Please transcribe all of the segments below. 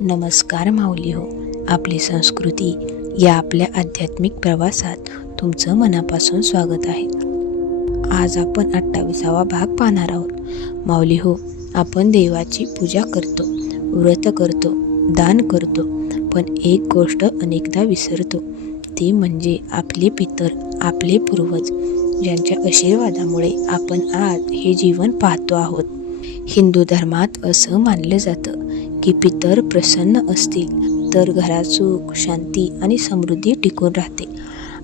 नमस्कार माऊली हो. आपली संस्कृती या आपल्या आध्यात्मिक प्रवासात तुमचं मनापासून स्वागत आहे. आज आपण 28वा भाग पाहणार आहोत. माऊली हो, आपण देवाची पूजा करतो, व्रत करतो, दान करतो, पण एक गोष्ट अनेकदा विसरतो, ती म्हणजे आपले पितर, आपले पूर्वज, ज्यांच्या आशीर्वादामुळे आपण आज हे जीवन पाहतो आहोत. हिंदू धर्मात असं मानलं जातं की पितर प्रसन्न असतील तर घरात सुख, शांती आणि समृद्धी टिकून राहते,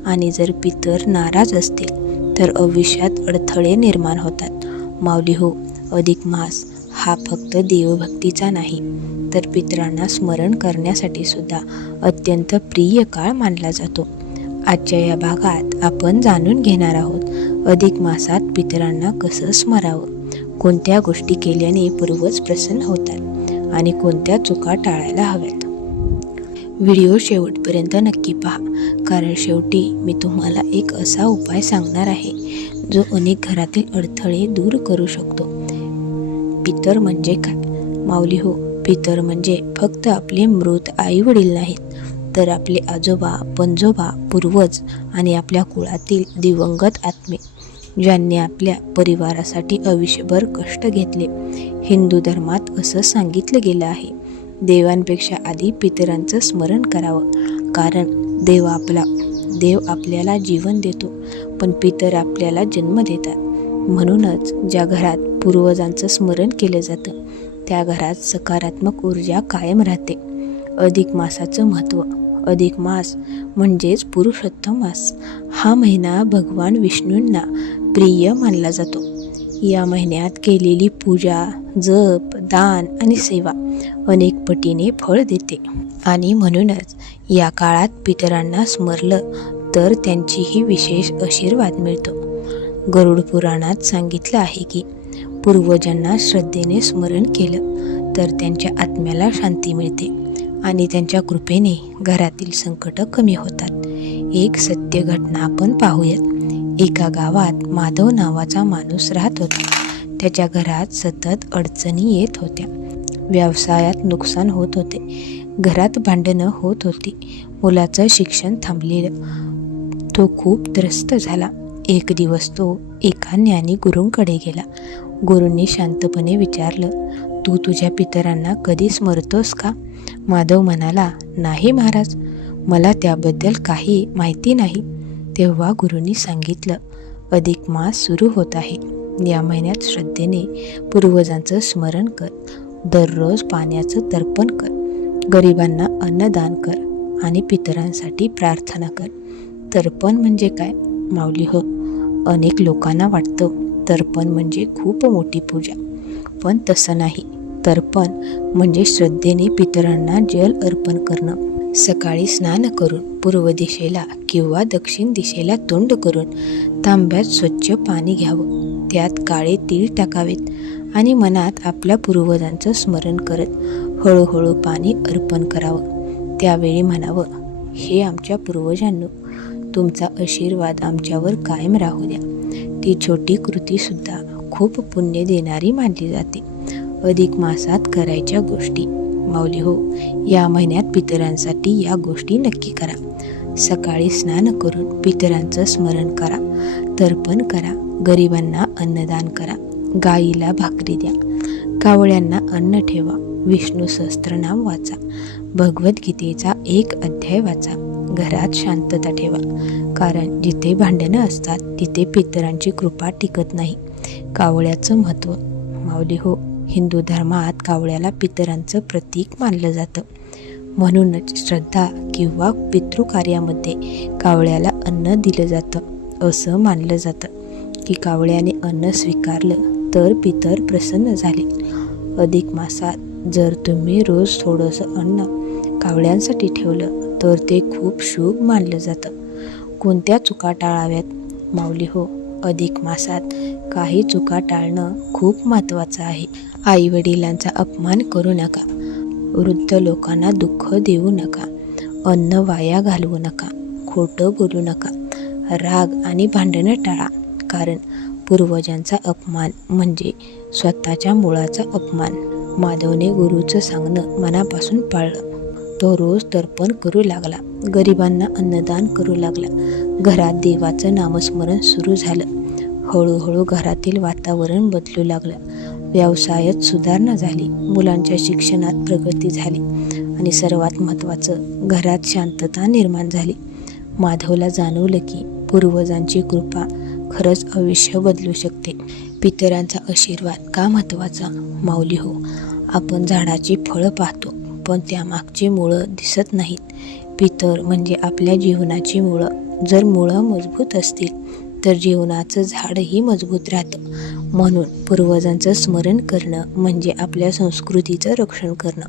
आणि जर पितर नाराज असतील तर आयुष्यात अडथळे निर्माण होतात. माऊली हो, अधिक मास हा फक्त देवभक्तीचा नाही, तर पितरांना स्मरण करण्यासाठी सुद्धा अत्यंत प्रिय काळ मानला जातो. आजच्या या भागात आपण जाणून घेणार आहोत अधिक मासात पितरांना कसं स्मरावं, कोणत्या गोष्टी केल्याने पूर्वज प्रसन्न होतात आणि कोणत्या चुका टाळायला हव्यात. व्हिडिओ शेवटपर्यंत नक्की पहा, कारण शेवटी मी तुम्हाला एक असा उपाय सांगणार आहे जो अनेक घरातील अडथळे दूर करू शकतो. पितर म्हणजे काय? माऊली हो, पितर म्हणजे फक्त आपले मृत आई वडील नाहीत, तर आपले आजोबा, पणजोबा, पूर्वज आणि आपल्या कुळातील दिवंगत आत्मे, ज्यांनी आपल्या परिवारासाठी आयुष्यभर कष्ट घेतले. हिंदू धर्मात असं सांगितलं गेलं आहे, देवांपेक्षा आधी पितरांचं स्मरण करावं, कारण देव आपल्याला जीवन देतो, पण पितर आपल्याला जन्म देतात. म्हणूनच ज्या घरात पूर्वजांचं स्मरण केलं जातं त्या घरात सकारात्मक ऊर्जा कायम राहते. अधिक मासाचं महत्त्व. अधिक मास म्हणजेच पुरुषोत्तम मास. हा महिना भगवान विष्णूंना प्रिय मानला जातो. या महिन्यात केलेली पूजा, जप, दान आणि सेवा अनेक पटीने फळ देते, आणि म्हणूनच या काळात पितरांना स्मरलं तर त्यांचीही विशेष आशीर्वाद मिळतो. गरुड पुराणात सांगितलं आहे की पूर्वजांना श्रद्धेने स्मरण केलं तर त्यांच्या आत्म्याला शांती मिळते आणि त्यांच्या कृपेने घरातील संकट कमी होतात. एक सत्य घटना आपण पाहूयात. एका गावात माधव नावाचा माणूस राहत होता. त्याच्या घरात सतत अडचणी येत होत्या. व्यवसायात नुकसान होत होते, घरात भांडणं होत होती, मुलाचं शिक्षण थांबलेलं. तो खूप त्रस्त झाला. एक दिवस तो एका ज्ञानी गुरूंकडे गेला. गुरूंनी शांतपणे विचारलं, तू तुझ्या पितरांना कधी स्मरतोस का? माधव म्हणाला, नाही महाराज, मला त्याबद्दल काही माहिती नाही. तेव्हा गुरूंनी सांगितलं, अधिक मास सुरू होत आहे. या महिन्यात श्रद्धेने पूर्वजांचं स्मरण कर. दररोज पाण्याचं तर्पण कर, गरिबांना अन्नदान कर आणि पितरांसाठी प्रार्थना कर. तर्पण म्हणजे काय? माऊली हो, अनेक लोकांना वाटतं तर्पण म्हणजे खूप मोठी पूजा, पण तसं नाही. तर्पण म्हणजे श्रद्धेने पितरांना जल अर्पण करणं. सकाळी स्नान करून पूर्व दिशेला किंवा दक्षिण दिशेला तोंड करून तांब्यात स्वच्छ पाणी घ्यावं. त्यात काळे तीळ टाकावेत आणि मनात आपल्या पूर्वजांचं स्मरण करत हळूहळू पाणी अर्पण करावं. त्यावेळी म्हणावं, हे आमच्या पूर्वजांनो, तुमचा आशीर्वाद आमच्यावर कायम राहू द्या. ती छोटी कृतीसुद्धा खूप पुण्य देणारी मानली जाते. अधिक मासात करायच्या गोष्टी. माऊली हो, या महिन्यात पितरांसाठी या गोष्टी नक्की करा. सकाळी स्नान करून पितरांचं स्मरण करा, तर्पण करा, गरिबांना अन्नदान करा, गाईला भाकरी द्या, कावळ्यांना अन्न ठेवा, विष्णू सहस्त्रनाम वाचा, भगवद्गीतेचा एक अध्याय वाचा, घरात शांतता ठेवा, कारण जिथे भांडणं असतात तिथे पितरांची कृपा टिकत नाही. कावळ्याचं महत्त्व. माऊली हो, हिंदू धर्मात कावळ्याला पितरांचं प्रतीक मानलं जातं. म्हणूनच श्रद्धा किंवा पितृकार्यामध्ये कावळ्याला अन्न दिलं जातं. असं मानलं जातं की कावळ्याने अन्न स्वीकारलं तर पितर प्रसन्न झाले. अधिक मासात जर तुम्ही रोज थोडंसं अन्न कावळ्यांसाठी ठेवलं तर ते खूप शुभ मानलं जातं. कोणत्या चुका टाळाव्यात? माऊली हो, अधिक मासात काही चुका टाळणं खूप महत्त्वाचं आहे. आई वडिलांचा अपमान करू नका, वृद्ध लोकांना दुःख देऊ नका, अन्न वाया घालवू नका, खोटं बोलू नका, राग आणि भांडणं टाळा, कारण पूर्वजांचा अपमान म्हणजे स्वतःच्या मुळाचा अपमान. माधवने गुरुचं सांगणं मनापासून पाळलं. तो रोज तर्पण करू लागला, गरिबांना अन्नदान करू लागला. घरात देवाचं नामस्मरण सुरू झालं. हळूहळू घरातील वातावरण बदलू लागलं. व्यवसायात सुधारणा झाली, मुलांच्या शिक्षणात प्रगती झाली आणि सर्वात महत्त्वाचं, घरात शांतता निर्माण झाली. माधवला जाणवलं की पूर्वजांची कृपा खरंच आयुष्य बदलू शकते. पितरांचा आशीर्वाद का महत्त्वाचा? माऊली हो, आपण झाडाची फळं पाहतो, पण त्यामागची मुळं दिसत नाहीत. पितर म्हणजे आपल्या जीवनाची मुळं. जर मुळं मजबूत असतील तर जीवनाचं झाडही मजबूत राहतं. म्हणून पूर्वजांचं स्मरण करणं म्हणजे आपल्या संस्कृतीचं रक्षण करणं.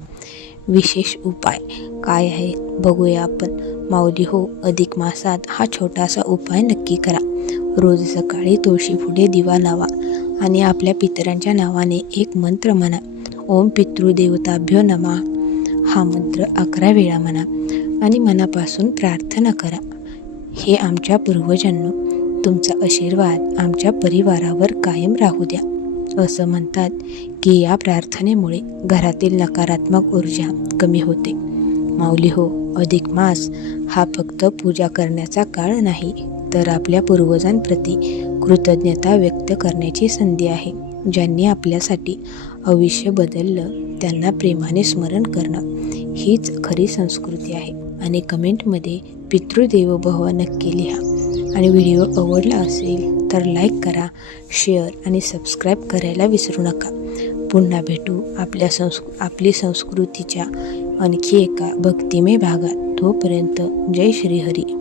विशेष उपाय काय आहेत बघूया आपण. माऊली हो, अधिक मासात हा छोटासा उपाय नक्की करा. रोज सकाळी तुळशीपुढे दिवा लावा आणि आपल्या पितरांच्या नावाने एक मंत्र म्हणा. ओम पितृदेवताभ्यो नमः हा मंत्र 11 वेळा म्हणा आणि मनापासून प्रार्थना करा. हे आमच्या पूर्वजांनो, तुमचा आशीर्वाद आमच्या परिवारावर कायम राहू द्या. असं म्हणतात की या प्रार्थनेमुळे घरातील नकारात्मक ऊर्जा कमी होते. माऊली हो, अधिक मास हा फक्त पूजा करण्याचा काळ नाही, तर आपल्या पूर्वजांप्रती कृतज्ञता व्यक्त करण्याची संधी आहे. ज्यांनी आपल्यासाठी आयुष्य बदललं त्यांना प्रेमाने स्मरण करणं हीच खरी संस्कृती आहे. आणि कमेंटमध्ये पितृदेवो भव नक्की लिहा. आणि व्हिडिओ आवडला असेल तर लाईक करा, शेअर आणि सबस्क्राईब करायला विसरू नका. पुन्हा भेटू आपली संस्कृतीच्या आणखी एका भक्तिमय भागात. तोपर्यंत जय श्री हरी.